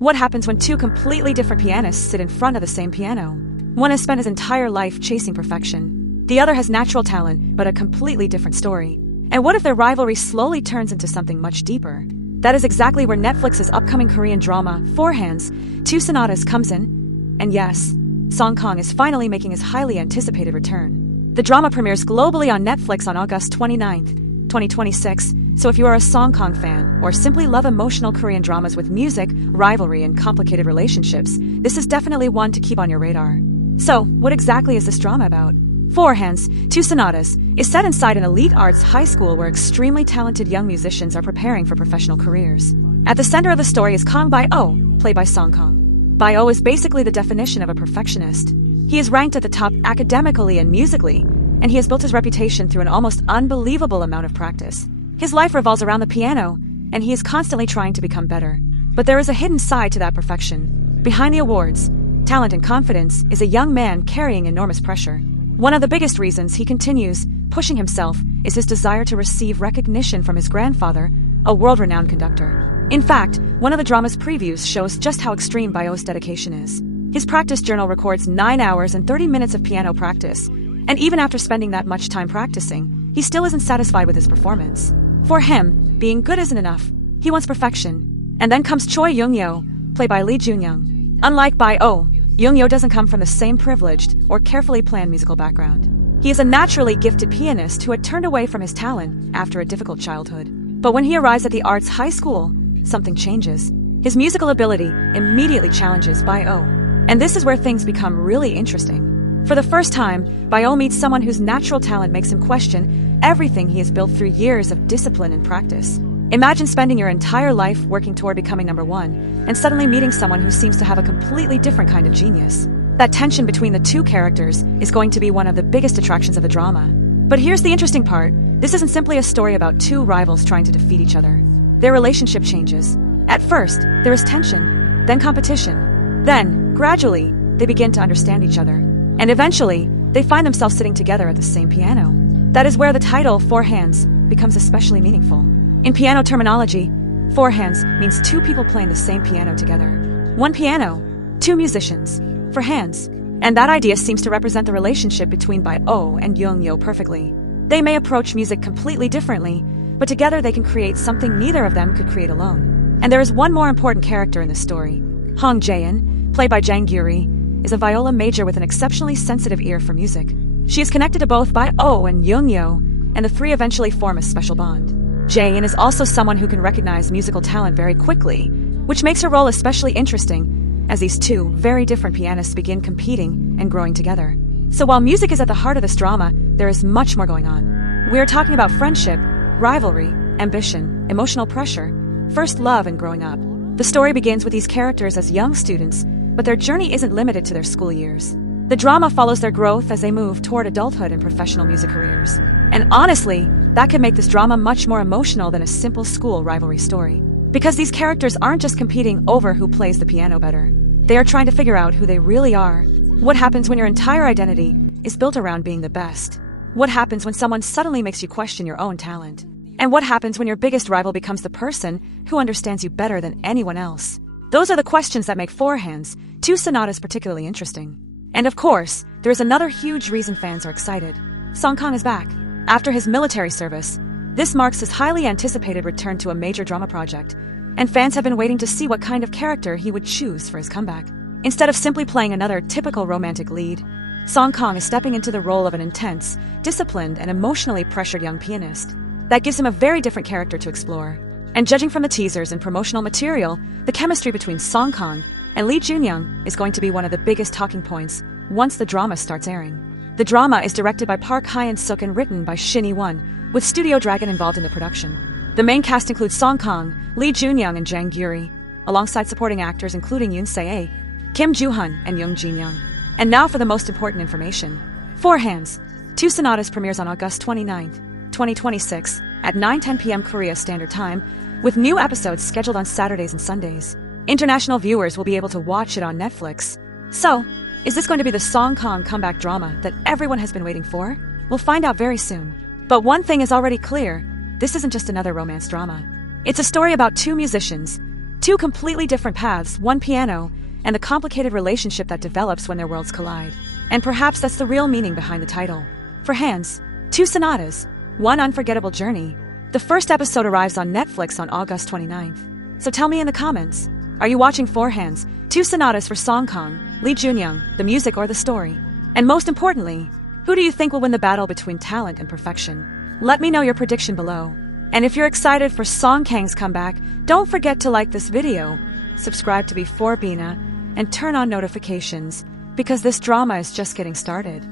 What happens when two completely different pianists sit in front of the same piano? One has spent his entire life chasing perfection. The other has natural talent, but a completely different story. And what if their rivalry slowly turns into something much deeper? That is exactly where Netflix's upcoming Korean drama, Four Hands, Two Sonatas comes in. And yes, Song Kang is finally making his highly anticipated return. The drama premieres globally on Netflix on August 29th, 2026, so if you are a Song Kang fan, or simply love emotional Korean dramas with music, rivalry, and complicated relationships, this is definitely one to keep on your radar. So, what exactly is this drama about? Four Hands, Two Sonatas is set inside an elite arts high school where extremely talented young musicians are preparing for professional careers. At the center of the story is Kang Bai-oh, played by Song Kang. Bai-oh is basically the definition of a perfectionist. He is ranked at the top academically and musically, and he has built his reputation through an almost unbelievable amount of practice. His life revolves around the piano, and he is constantly trying to become better. But there is a hidden side to that perfection. Behind the awards, talent, and confidence is a young man carrying enormous pressure. One of the biggest reasons he continues pushing himself is his desire to receive recognition from his grandfather, a world-renowned conductor. In fact, one of the drama's previews shows just how extreme Bai-oh's dedication is. His practice journal records 9 hours and 30 minutes of piano practice, and even after spending that much time practicing, he still isn't satisfied with his performance. For him, being good isn't enough. He wants perfection. And then comes Choi Young-yo, played by Lee Jun-young. Unlike Bai-oh, Young-yo doesn't come from the same privileged or carefully planned musical background. He is a naturally gifted pianist who had turned away from his talent after a difficult childhood. But when he arrives at the arts high school, something changes. His musical ability immediately challenges Bai-oh. And this is where things become really interesting. For the first time, Bai-oh meets someone whose natural talent makes him question everything he has built through years of discipline and practice. Imagine spending your entire life working toward becoming number one, and suddenly meeting someone who seems to have a completely different kind of genius. That tension between the two characters is going to be one of the biggest attractions of the drama. But here's the interesting part. This isn't simply a story about two rivals trying to defeat each other. Their relationship changes. At first, there is tension, then competition. Then, gradually, they begin to understand each other. And eventually, they find themselves sitting together at the same piano. That is where the title, Four Hands, becomes especially meaningful. In piano terminology, four hands means two people playing the same piano together. One piano, two musicians, for hands. And that idea seems to represent the relationship between Bai-oh and Young-yo perfectly. They may approach music completely differently, but together they can create something neither of them could create alone. And there is one more important character in this story. Hong Jae-in, played by Jang Gyu-ri, is a viola major with an exceptionally sensitive ear for music. She is connected to both Bai-oh and Young-yo, and the three eventually form a special bond. Jae-in is also someone who can recognize musical talent very quickly, which makes her role especially interesting, as these two very different pianists begin competing and growing together. So while music is at the heart of this drama, there is much more going on. We are talking about friendship, rivalry, ambition, emotional pressure, first love, and growing up. The story begins with these characters as young students, but their journey isn't limited to their school years. The drama follows their growth as they move toward adulthood and professional music careers. And honestly, that could make this drama much more emotional than a simple school rivalry story. Because these characters aren't just competing over who plays the piano better. They are trying to figure out who they really are. What happens when your entire identity is built around being the best? What happens when someone suddenly makes you question your own talent? And what happens when your biggest rival becomes the person who understands you better than anyone else? Those are the questions that make Four Hands, Two Sonatas particularly interesting. And of course, there is another huge reason fans are excited. Song Kang is back. After his military service, this marks his highly anticipated return to a major drama project, and fans have been waiting to see what kind of character he would choose for his comeback. Instead of simply playing another typical romantic lead, Song Kang is stepping into the role of an intense, disciplined, and emotionally pressured young pianist. That gives him a very different character to explore. And judging from the teasers and promotional material, the chemistry between Song Kang and Lee Jun-young is going to be one of the biggest talking points once the drama starts airing. The drama is directed by Park Hyun-suk and written by Shin Hee-won, with Studio Dragon involved in the production. The main cast includes Song Kang, Lee Jun-young, and Jang Gyu-ri, alongside supporting actors including Yoon Se-ae, Kim Joo-hun, and Young Jin-young. And now for the most important information. Four Hands, Two Sonatas premieres on August 29th, 2026, at 9:10 p.m. Korea Standard Time, with new episodes scheduled on Saturdays and Sundays. International viewers will be able to watch it on Netflix. So, is this going to be the Song Kang comeback drama that everyone has been waiting for? We'll find out very soon. But one thing is already clear, this isn't just another romance drama. It's a story about two musicians, Two completely different paths, one piano, and the complicated relationship that develops when their worlds collide. And perhaps that's the real meaning behind the title. For Hands, two sonatas, one unforgettable journey. The first episode arrives on Netflix on August 29th. So tell me in the comments, are you watching Four Hands, two sonatas for Song Kang, Jun-young, the music or the story? And most importantly, who do you think will win the battle between talent and perfection? Let me know your prediction below. And if you're excited for Song Kang's comeback, don't forget to like this video, subscribe to be 4Bina, and turn on notifications, because this drama is just getting started.